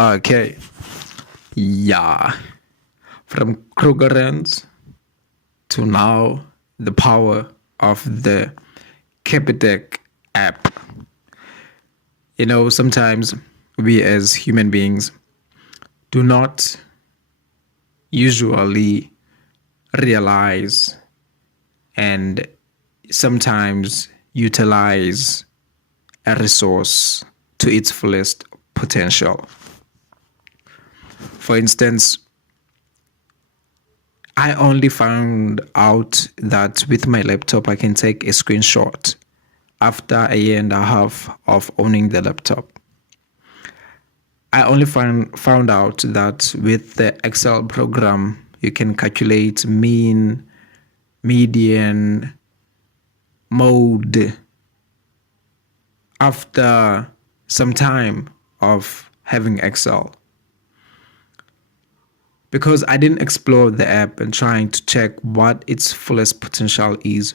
Okay. Yeah. From Krugerrands to now the power of the Capitec app. Sometimes we as human beings do not usually realize and sometimes utilize a resource to its fullest potential. For instance, I only found out that with my laptop I can take a screenshot after a year and a half of owning the laptop. I only found out that with the Excel program you can calculate mean, median, mode after some time of having Excel. Because I didn't explore the app and trying to check what its fullest potential is.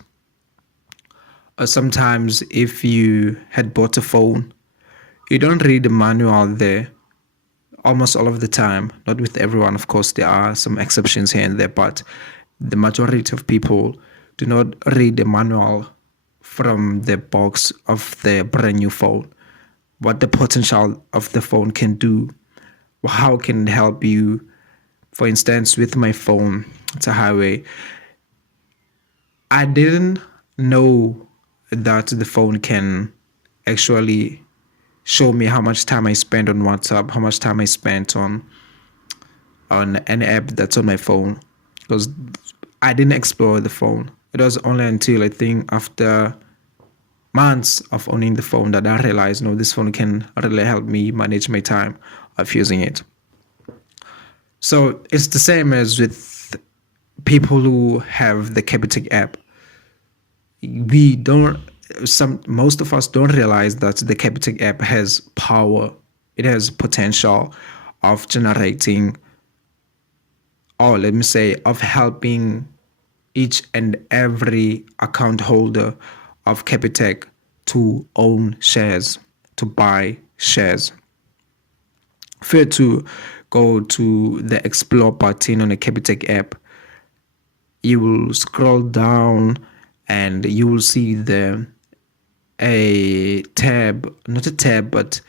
Or sometimes if you had bought a phone, you don't read the manual there almost all of the time. Not with everyone, of course, there are some exceptions here and there, but the majority of people do not read the manual from the box of the brand new phone. What the potential of the phone can do, how can it help you. For instance, with my phone, it's a highway. I didn't know that the phone can actually show me how much time I spent on WhatsApp, how much time I spent on an app that's on my phone, because I didn't explore the phone. It was only until I think after months of owning the phone that I realized, no, this phone can really help me manage my time of using it. So it's the same as with people who have the Capitec app. Most of us don't realize that the Capitec app has power. It has potential of generating, or let me say, of helping each and every account holder of Capitec to own shares, to buy shares. Feel to go to the Explore button on the Capitec app. You will scroll down and you will see a tab, not a tab, but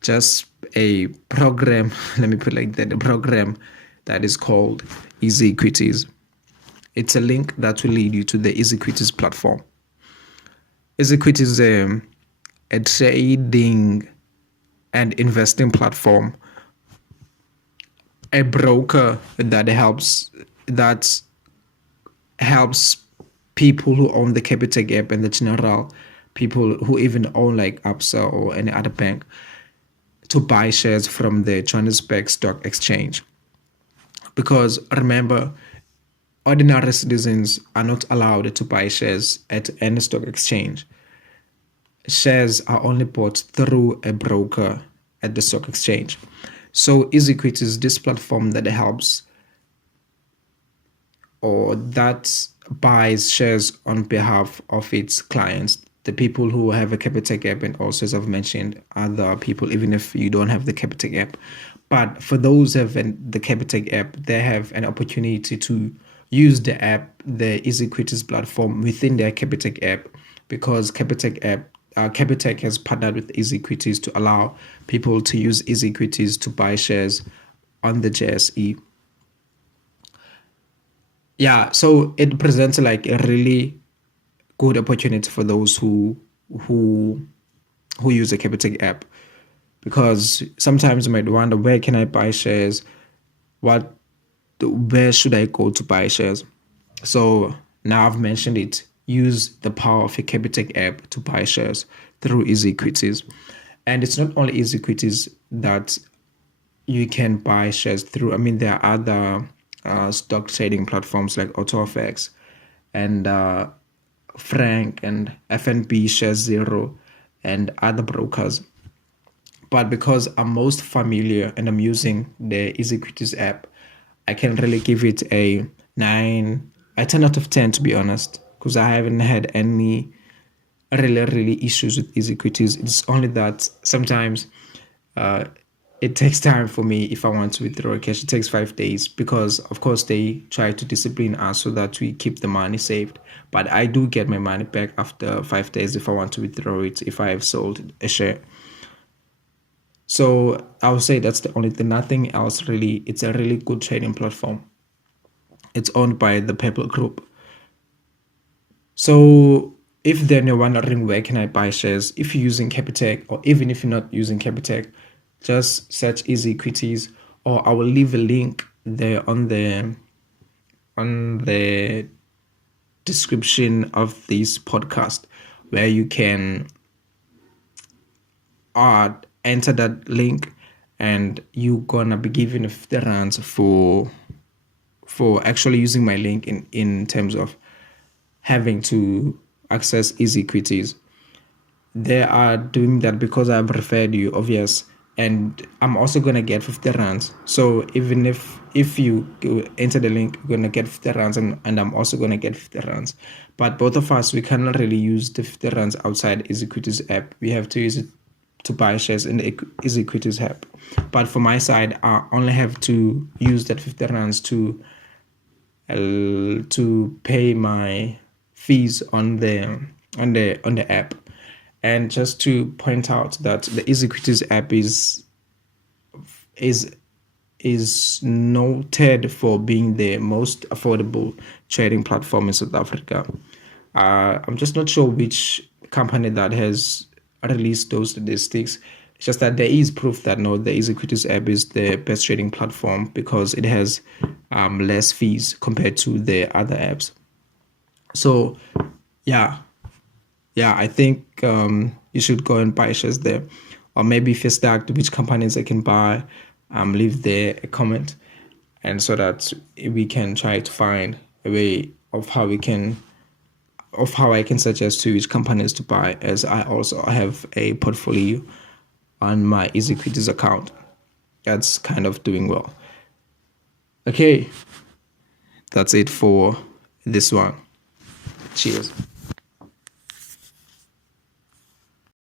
just a program. Let me put it like that, a program that is called EasyEquities. It's a link that will lead you to the EasyEquities platform. EasyEquities is a trading and investing platform, a broker that helps people who own the Capitec app and the general people who even own like Absa or any other bank to buy shares from the Johannesburg Stock Exchange. Because remember, ordinary citizens are not allowed to buy shares at any stock exchange. Shares are only bought through a broker at the stock exchange. So EasyEquities is this platform that helps or that buys shares on behalf of its clients, the people who have a Capitec app, and also, as I've mentioned, other people, even if you don't have the Capitec app. But for those who have the Capitec app, they have an opportunity to use the app, the EasyEquities platform within their Capitec app, because Capitec has partnered with EasyEquities to allow people to use EasyEquities to buy shares on the JSE. Yeah, so it presents like a really good opportunity for those who use the Capitec app, because sometimes you might wonder, where can I buy shares? Where should I go to buy shares? So now I've mentioned it. Use the power of a Capitec app to buy shares through EasyEquities. And it's not only EasyEquities that you can buy shares through. I mean, there are other stock trading platforms like AutoFX and Frank and FNB Share Zero and other brokers. But because I'm most familiar and I'm using the EasyEquities app, I can really give it a 10 out of 10, to be honest, because I haven't had any really issues with EasyEquities. It's only that sometimes it takes time for me. If I want to withdraw cash, it takes 5 days, because of course they try to discipline us so that we keep the money saved. But I do get my money back after 5 days if I want to withdraw it, if I have sold a share. So I would say that's the only thing, nothing else really. It's a really good trading platform. It's owned by the Pebble Group. So if then you're wondering where can I buy shares, if you're using Capitec, or even if you're not using Capitec, just search EasyEquities, or I will leave a link there on the description of this podcast, where you can enter that link, and you're gonna be given 50 rands for actually using my link in terms of having to access EasyEquities. They are doing that because I've referred you, obvious, and I'm also gonna get 50 rands. So even if you enter the link, you're gonna get 50 rands, and I'm also gonna get 50 rands. But both of us, we cannot really use the 50 rands outside EasyEquities app. We have to use it to buy shares in the EasyEquities app. But for my side, I only have to use that 50 rands to pay my fees on the app. And just to point out that the EasyEquities app is noted for being the most affordable trading platform in South Africa. I'm just not sure which company that has released those statistics. It's just that there is proof that no, the EasyEquities app is the best trading platform because it has less fees compared to the other apps. So yeah, I think you should go and buy shares there. Or maybe if you're stuck to which companies I can buy, leave there a comment, and so that we can try to find a way of how I can suggest to which companies to buy, as I also have a portfolio on my EasyEquities account that's kind of doing well. Okay, that's it for this one. Cheers.